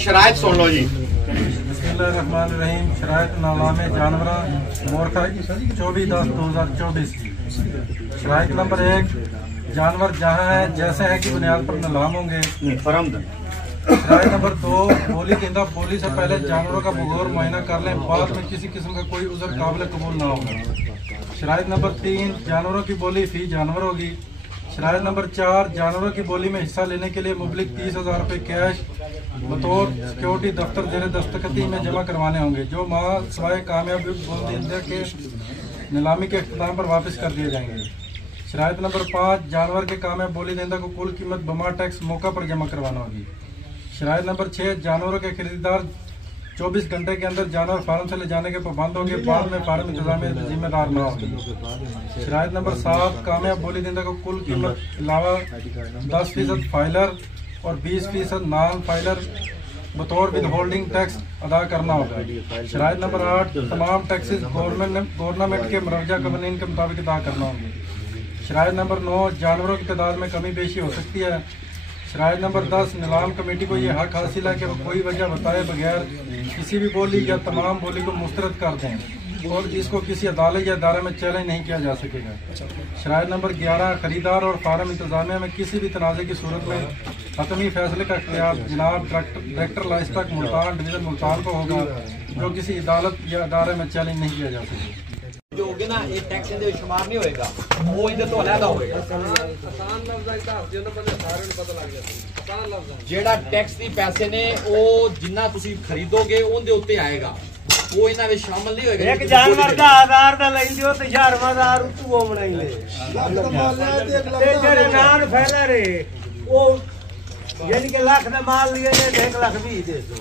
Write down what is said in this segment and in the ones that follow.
शराइत सुन लो जी। बिस्मिल्लाहिर्रहमानिर्रहीम। शराइत नालामे जानवरा मोरखा 24/10/2024। शराइत नंबर 1, जानवर जहाँ है जैसे है की बुनियाद पर नीलाम होंगे। शराइत नंबर 2, बोली देंदा बोली से पहले जानवरों का बगौर मुआयना कर लें, बाद में किसी किस्म का कोई उज़र काबिल कबूल ना होगा। शराइत नंबर 3, जानवरों की बोली फी जानवर होगी। शराइत नंबर 4, जानवरों की बोली में हिस्सा लेने के लिए मुबलिक 30,000 रुपये कैश बतौर सिक्योरिटी दफ्तर जेर दस्तखती में जमा करवाने होंगे, जो माह सवाए कामयाब बोलदेंदा के नीलामी के इख्तिताम पर वापस कर दिए जाएंगे। शराइत नंबर 5, जानवर के कामयाब बोली देंदा को कुल कीमत बमा टैक्स मौका पर जमा करवाना होगी। शराइत नंबर 6, जानवरों के खरीदार 24 घंटे के अंदर जानवर फार्म से ले जाने के पाबंद होंगे, बाद में फार्म इंतजामिया जिम्मेदार न होगी। शराइत नंबर 7, कामयाब बोली देंदा को कुल कीमत अलावा 10% फाइलर और 20% नॉन फाइलर बतौर विद होल्डिंग टैक्स अदा करना होगा। शराइत नंबर 8, तमाम टैक्सेस गवर्नमेंट के मरजा कवानीन के मुताबिक अदा करना होगा। शराइत नंबर 9, जानवरों की तादाद में कमी पेशी हो सकती है। शराइत नंबर 10, नीलाम कमेटी को ये हक हासिल है कि वो कोई वजह बताए बगैर किसी भी बोली या तमाम बोली को मुस्तरद कर दें और इसको किसी अदालत या इदारे में चैलेंज नहीं किया जा सकेगा। शराइत नंबर 11, खरीदार और फार्म इंतजामिया में किसी भी तनाज़े की सूरत में हतमी फैसले का इख्तियार जनाब डायरेक्टर लाइस्टक मुल्तान डिवीज़न मुल्तान को होगा, जो किसी अदालत या इदारे में चैलेंज नहीं किया जा सकेगा। जो होगे ना ये टैक्स दे शुमार नहीं होएगा, वो इधर तो अलग होएगा। जेड़ा टैक्स दी पैसे ने वो जिन्ना तुसी खरीदोगे उनदे उत्ते आएगा, वो इना में शामिल नहीं होएगा। एक जानवर का 1000 दा लेंदे हो तो 11,000 तू वो बनाइले ते जेड़े नान फैला रे वो यानी कि लाख दा माल लिए ने 1 लाख 20 दे दो,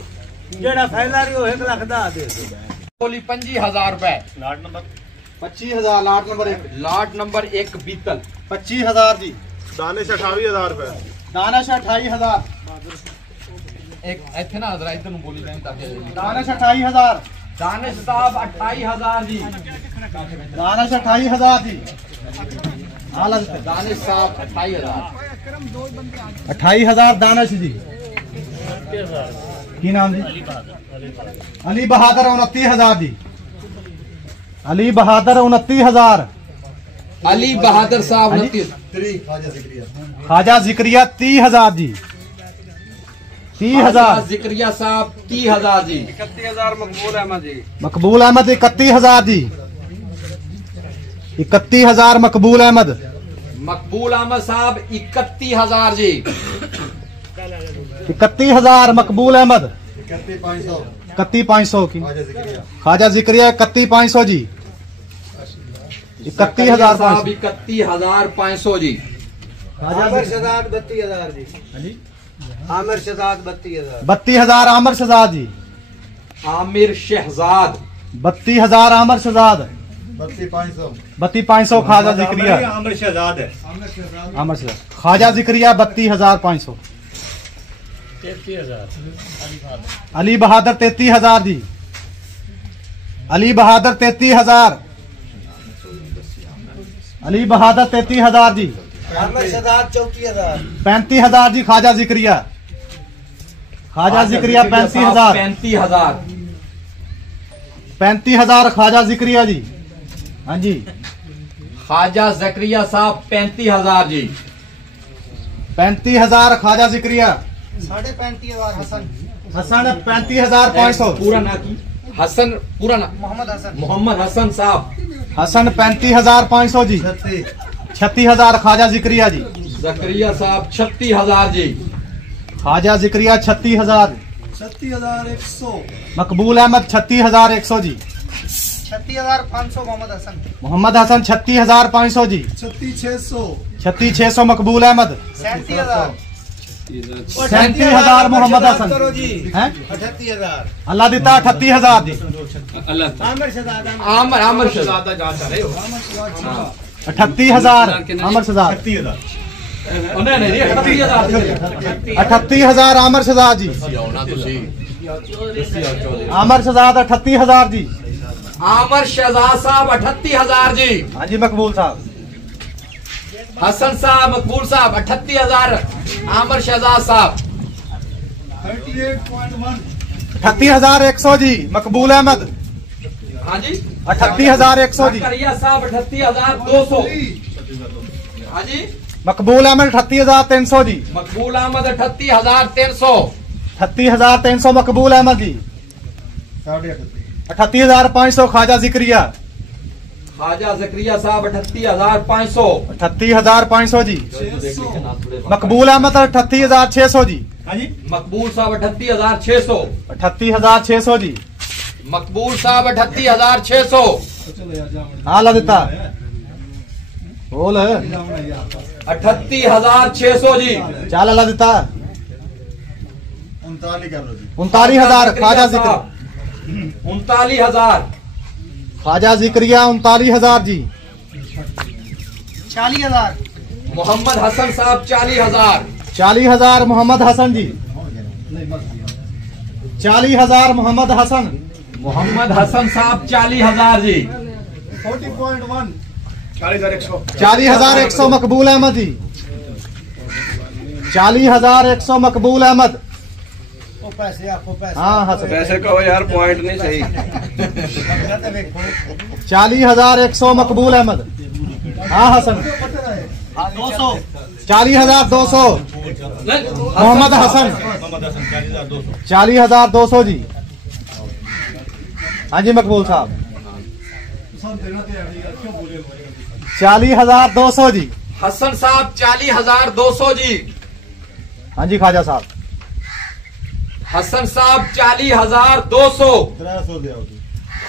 जेड़ा फैला रे वो 1 लाख 10 दे दो। बोली 25,000 रुपए। लाट नंबर 25,000। लाट नंबर 1 बीतल 25,000 जी। दानिश 28,000 रुपए। दानिश 28,000। एक इथे ना जरा इधर नु बोली नहीं ताकि दानिश 28,000। दानिश साहब 28,000 जी। दानिश 28,000 जी। दानिश साहब 28,000। 28,000 दानिश जी। की नाम जी? अली बहादुर 29,000 जी। अली बहादुर 29,000। अली बहादुर साहब 29। ख्वाजा जिक्रिया 30,000 जी। 30,000। जिक्रिया साहब 30,000 जी। 31,000 मकबूल अहमद जी। मकबूल अहमद 31,000 जी। 31,000 मकबूल अहमद। मकबूल अहमद साहब 31,000 जी। 31,000 मकबूल अहमद। 31,500 की ख्वाजा जिक्रिया 31,500 जी। 31,500। 31,500 जी। आमिर शहजाद 32,000 जी। आमिर शहजाद 32,000। 32,000 आमिर शहजाद जी। आमिर शहजाद 32,000 आमिर शहजाद। 32,500 ख्वाजा जिक्रिया। आमिर शहजाद है। आमिर शहजाद ख्वाजा जिक्रिया 32,500। 33,000 अली बहादुर 33,000 जी। अली बहादुर 33,000। अली बहादुर 33,000 जी। आमिर शहजाद 34,000। 35,000 जी ख्वाजा जिक्रिया। ख्वाजा जिक्रिया 35,000। 35,000। 35,000 ख्वाजा जिक्रिया जी। हाँ जी। ख्वाजा जकरिया साहब 35,000 जी। 35,000 ख्वाजा जिक्रिया। 35,500 हसन। हसन 35,500। पूरा ना की हसन पूरा ना मोहम्मद हसन साहब। हसन 35,500 जी। 36,000 ख्वाजा जिक्रिया जी। जकरिया साहब 36,000 जी। ख्वाजा जिक्रिया 36,000। 36,100। मकबूल अहमद 36,100 जी। 36,500 मोहम्मद हसन। मोहम्मद हसन 36,500 जी। 36,600। 36,600 मकबूल अहमद। 37,000। 37,000 मोहम्मद हसन। करो जी। हैं 38,000। अल्लाह देता 38,000 जी। आमिर शहजाद। आमिर शहजाद 38,000 आमिर शहजाद। 38,000 आमिर शहजाद जी। आमिर शहजाद 38,000 जी। आमिर शहजाद साहब 38,000 जी। हाँ जी मकबूल साहब। हसन साहब मकबूल साहब 38,000। आमिर शहजाद साहब 38,100 जी मकबूल अहमद। हाँ जी 38,100 जी जकरिया साहब 38,200। हाँ जी मकबूल अहमद 38,300 जी। मकबूल अहमद 38,300। 38,300 मकबूल अहमद जी। 38,500 ख्वाजा जिक्रिया। ख्वाजा जकरिया साहब 38,500। 38,500 जी। मकबूल अहमद 38,600 जी। मकबूल साहब 38,600। 38,600 जी। मकबूल साहब 38,600। हाँ ललिता बोल 38,600 जी। चाल ललिता 39,000 ख्वाजा जिक्रिया। 39,000। ख्वाजा जिक्रिया 39,000 जी। 40,000 मोहम्मद हसन साहब 40,000। 40,000 मोहम्मद हसन जी। 40,000 मोहम्मद हसन। मोहम्मद हसन साहब 40,000 जी। 40,100 मकबूल अहमद जी। 40,100 मकबूल अहमद। हाँ हसन पैसे कहो यार, पॉइंट नहीं सही। 40,100 मकबूल अहमद। हाँ हसन 40,200 मोहम्मद हसन। 40,200 जी। हाँ जी मकबूल साहब 40,200 जी। हसन साहब 40,200 जी। हाँ जी ख्वाजा साहब हसन साहब 40,200।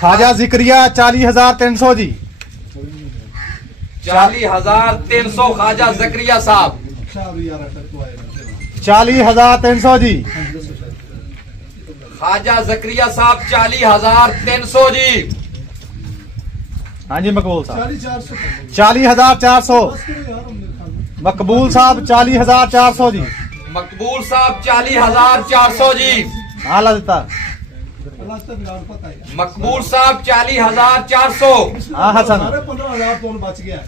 ख्वाजा जिक्रिया 40,300 जी। 40,300 ख्वाजा जकरिया साहब। 40,300 जी। ख्वाजा जकरिया साहब 40,300 जी। हाँ जी मकबूल साहब 40,400 मकबूल साहब 40,400 जी। मकबूल साहब 40,400 जी। हाँ ललिता मकबूल साहब 40,400। हाँ हसन 15,000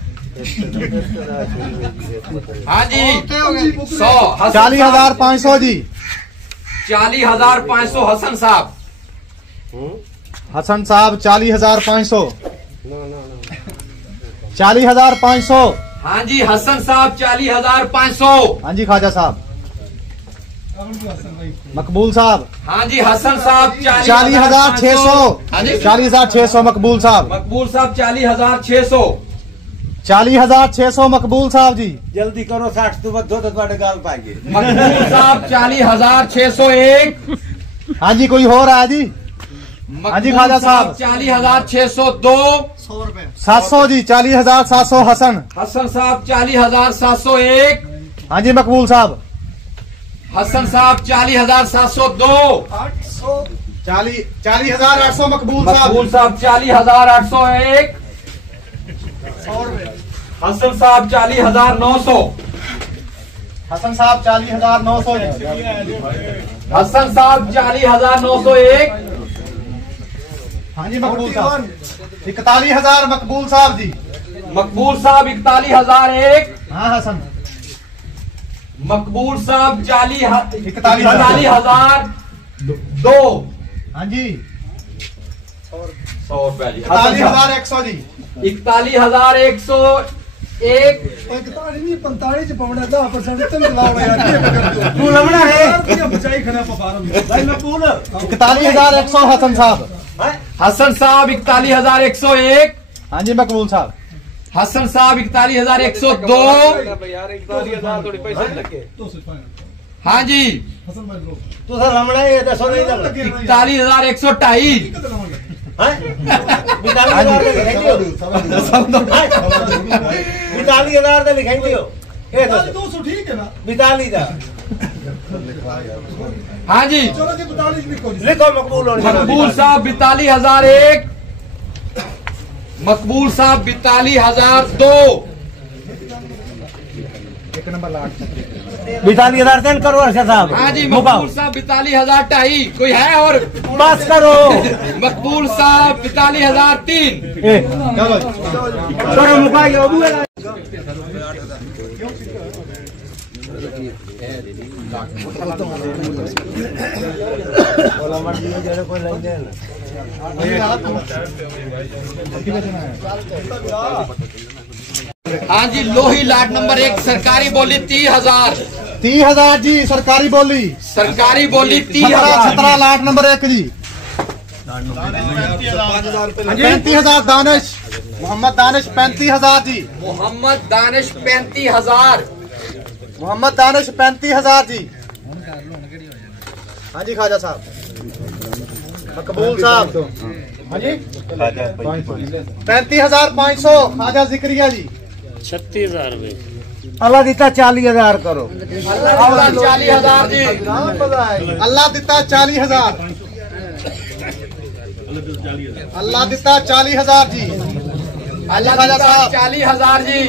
हाँ जी 100। 40,500 जी। 40,500 हसन साहब। हसन साहब 40,500। 40,500 हाँ जी हसन साहब 40,500। हाँ जी ख्वाजा साहब मकबूल साहब हाँ जी हसन साहब 40,600। हाँ जी 40,600 मकबूल साहब। मकबूल साहब 40,600। 40,600 मकबूल साहब जी। जल्दी करो 60 तो बद्धो तो तुम्हारे गाल पाएंगे। मकबूल साहब 40,601। हाँ जी कोई हो रहा है जी। हाँ जी ख्वाजा साहब 40,602। 700 जी। 40,700 हसन। हसन साहब 40,701। हाँ जी मकबूल साहब हसन साहब 40,702। 40,800 मकबूल मकबूल साहब। साहब 40,801। हसन साहब 40,900। हसन साहब 40,900 जी। हसन साहब 40,901। हाँ जी मकबूल साहब 41,000 मकबूल साहब जी। मकबूल साहब 41,001। हाँ हसन मकबूल साहब 41,002। हाँ जी 100 रुपया जी। 41,100 जी। 41,101। 45 पाउंड 10% तू लमड़ा है बचाई खना पफारम भाई मकबूल 41,100 हसन साहब। हसन साहब 41,101। हाँ जी मकबूल साहब हसन साहब 41,102। यार 41,000 थोड़ी पैसे लगे। हाँ जी तू सर लमड़ा है 10 नहीं लमड़ा 41,102। 42,000 तो लिखेंगे हो 200 ठीक है ना 42,000 हाँ जी चलो जी 42 लिखो जी लिखो मकबूल और मकबूल साहब 42,001। मकबूल साहब 42,002। 42,000 देन करो अर्षद साहब। हाँ जी मकबूल साहब 42,002। कोई है और बस करो मकबूल साहब 42,003। करो मुका हाँ जी, लोही लाट नंबर 1 सरकारी बोली 30,000। 30,000 जी सरकारी बोली। सरकारी बोली 17 30,000। लाट नंबर 1 जी। 35,000 दानिश, मोहम्मद दानिश 35,000 जी। मोहम्मद दानिश 35,000। मोहम्मद दानिश 35,000 जी। हाँ जी ख्वाजा साहब, मकबूल साहब। हाँ जी 35,500 ख्वाजा जिक्रिया जी। 36,000 रुपए। अल्लाह दिता 40,000 करो। अल्लाह 40,000 जी। अल्लाह दिता 40,000। अल्लाह दिता 40,000 जी। अल्लाह ख्वाजा साहब 40,000 जी।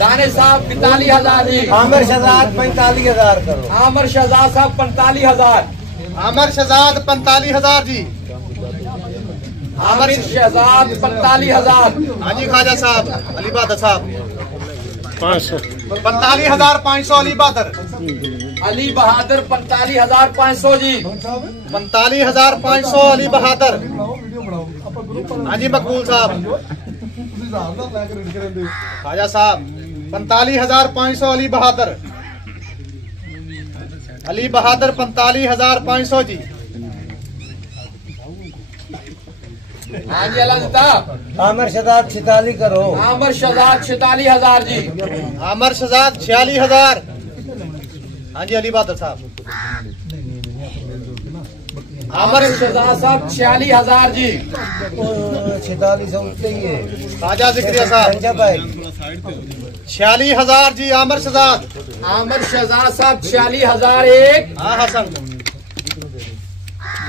दानिश साहब 42,000 जी। आमिर शहजाद 45,000 करो। आमिर शहजाद साहब 45,000। आमिर शहजाद 45,000 जी। आमिर शहजाद 45,000। हाँ जी ख्वाजा साहब, अली बहादुर साहब 500। 45,500 अली बहादुर। अली बहादुर 45,500 जी। 45,500 अली बहादुर। हाँ जी मकबूल साहब। ख्वाजा साहब 45,500 अली बहादुर। अली बहादुर 45,500 जी। हाँ जी अल्लाह दिता। आमिर शहजाद 46 करो। आमिर शहजाद 46,000 जी। आमिर शहजाद 46,000। हाँ जी अली बहादुर साहब। आमिर शहजाद साहब 46,000 जी। 46 उठते ही है। ख्वाजा जिक्रिया साहब 46,000 जी। आमिर शहजाद। आमिर शहजाद साहब 46,001। हाँ हसन।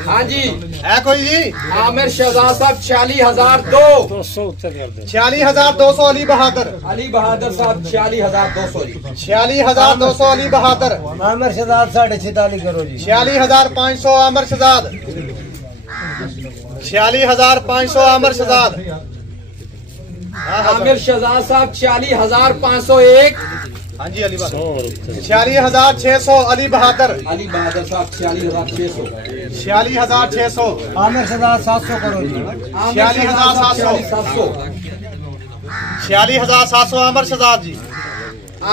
हाँ जी है कोई जी? आमिर शहजाद साहब 46,002। 200 उत्तर कर दे। 46,200 अली बहादुर। अली बहादुर साहब 46,200 जी। 46,200 अली बहादुर। आमिर शहजाद 46.5 करो जी। 46,500 आमिर शहजाद। 46,500 आमिर शहजाद। आमिर शहजाद साहब 46,501। हाँ जी अली बहादुर। 100 उत्तर। 46,600 अली बहादुर। अली बहादुर साहब 46,600। 46,600 आमिर शहजाद 700 करो जी। 46,700। 46,700 आमिर शहजाद जी।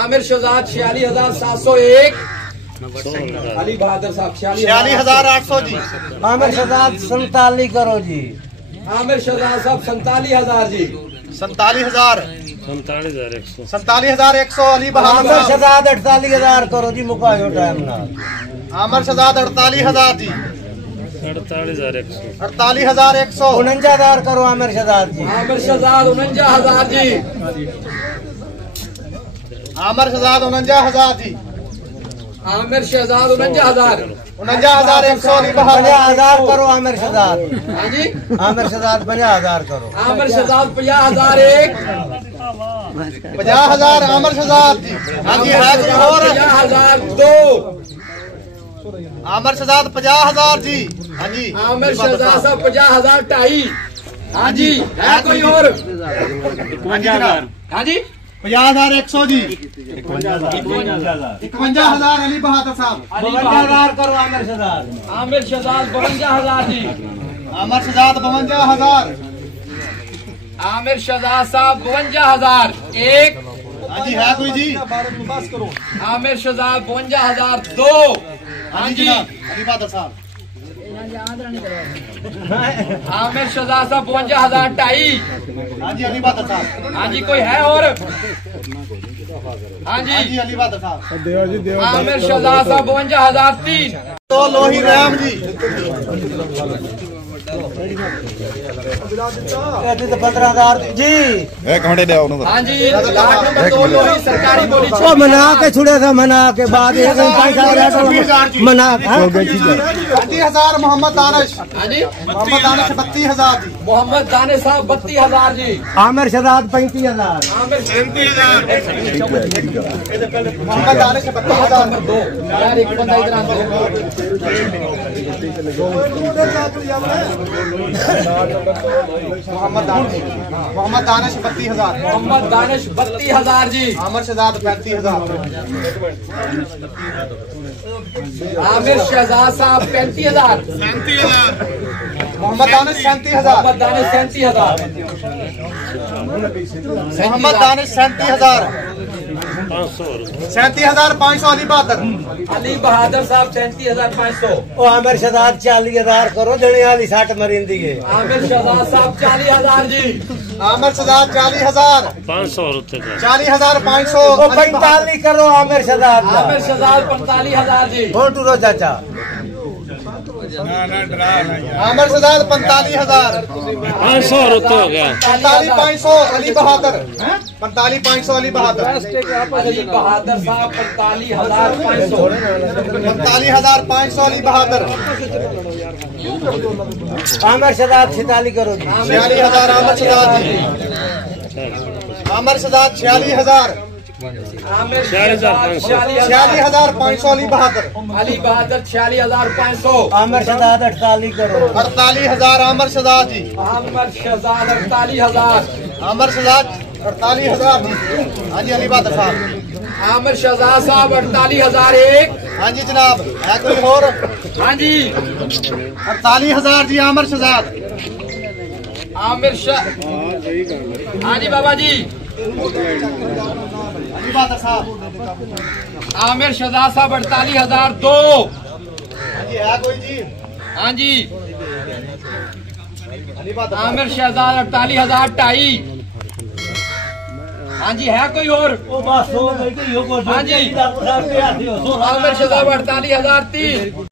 आमिर शहजाद 46,701। 100 लगा। अली बहादुर साहब 46,800 जी। आमिर शहजाद 47 करो जी। आमिर शहजाद साहब 47,000 जी। 47,000। 47,100। 47,100 अली बहादुर आमिर साहब। शहजाद 48,000 करो जी। मुका जो टाइम ना। आमिर शहजाद 48,000 जी। 48,100। 48,100। 49,000 करो आमिर शहजाद जी। आमिर शहजाद 49,000 जी। आमिर शहजाद 49,000 जी। आमिर शहजाद 49,000। 49,100 अली बहादुर। 50,000 करो आमिर शहजाद। हाँ जी आमिर शहजाद 50,000 करो। आमिर शहजाद 50,001। 50,000 आमिर शहजाद जी। हाँ जी है कोई और? 50,002। आमिर शहजाद 50,000 जी। हाँ जी आमिर शहजाद साहब 50,250। हाँ जी है कोई और? 51,000। हाँ जी 50,100 जी। 51,000 अली बहादुर साहब। 52,000 करो आमिर शहजाद। आमिर शहजाद 52,000 जी। आमिर शहजाद 52,000। आमिर शहजाद साहब 52,001। हाँ जी है कोई जी? आमिर शहजाद 52,002। हाँ जी अली बहादुर साहब। आमिर शहजाद साहब 52,250। हाँ जी अली बहादुर साहब। हाँ जी कोई है और? हाँ हाँ जी जी अली बहादुर साहब। आमिर शहजाद साहब 52,003। तो लोही राम जी। 15,000 जी। हाँ जी लाट नंबर 2 लोही सरकारी बोली वो मना के छुड़े थे। मना के बाद एक पैसा मना 32,000 मोहम्मद दानिश। हाँ जी मोहम्मद दानिश 32,000 जी। मोहम्मद दानिश साहब 32,000 जी। आमिर शहजाद 35,000। आमिर 37,000। मोहम्मद दानिश 32,000। नंबर 2 यार एक बंदा इधर आ दो। मोहम्मद दानिश 32,000। मोहम्मद दानिश 32,000 जी। आमिर शहजाद 35,000। आमिर शहजाद साहब 35,000। मोहम्मद दानिश 37,000। मोहम्मद दानिश 37,000। मोहम्मद दानिश 37,000। 37,500 अली बहादुर। अली बहादुर साहब 37,500। ओ आमिर शहजाद 40,000 करो जने वाली 60 मरिंदी है। आमिर शहजाद साहब 40,000 जी। आमिर शहजाद 40,000। 500 रुपये का 40,500। ओ 45 करो आमिर शहजाद का। आमिर शहजाद 45,000 जी। वोट रो चाचा। आमिर शहजाद 45,000। 500 रुपये हो गया। 45,500 अली बहादुर। 45,500 अली बहादुर। अली बहादुर साहब 45,500। 45,500 अली बहादुर। आमिर शहजाद 46 करो जी। 46,000 आमिर शहजाद जी। आमिर शहजाद 46,000। आमिर शहजाद 46,500 अली बहादुर। अली बहादुर 46,500। आमिर शहजाद 48 करो। 48,000 आमिर शहजाद जी। आमिर शहजाद 48,000। आमिर शहजाद 48,000। हाँ जी अली बहादुर साहब। आमिर शहजाद साहब 48,000 एक। हाँ जी जनाब है कोई और? हाँ जी 48,000 जी आमिर शहजाद। आमिर शाह। हाँ जी बाबा जी। अली बहादुर साहब। आमिर शहजाद साहब 48,000 2। हाँ जी है कोई जी? हाँ जी अली बहादुर आमिर शहजाद 48,000 2.5। हाँ जी है कोई और? ओ बस हो गई कि यो को। हाँ जी आमिर शहजाद 48,000 3।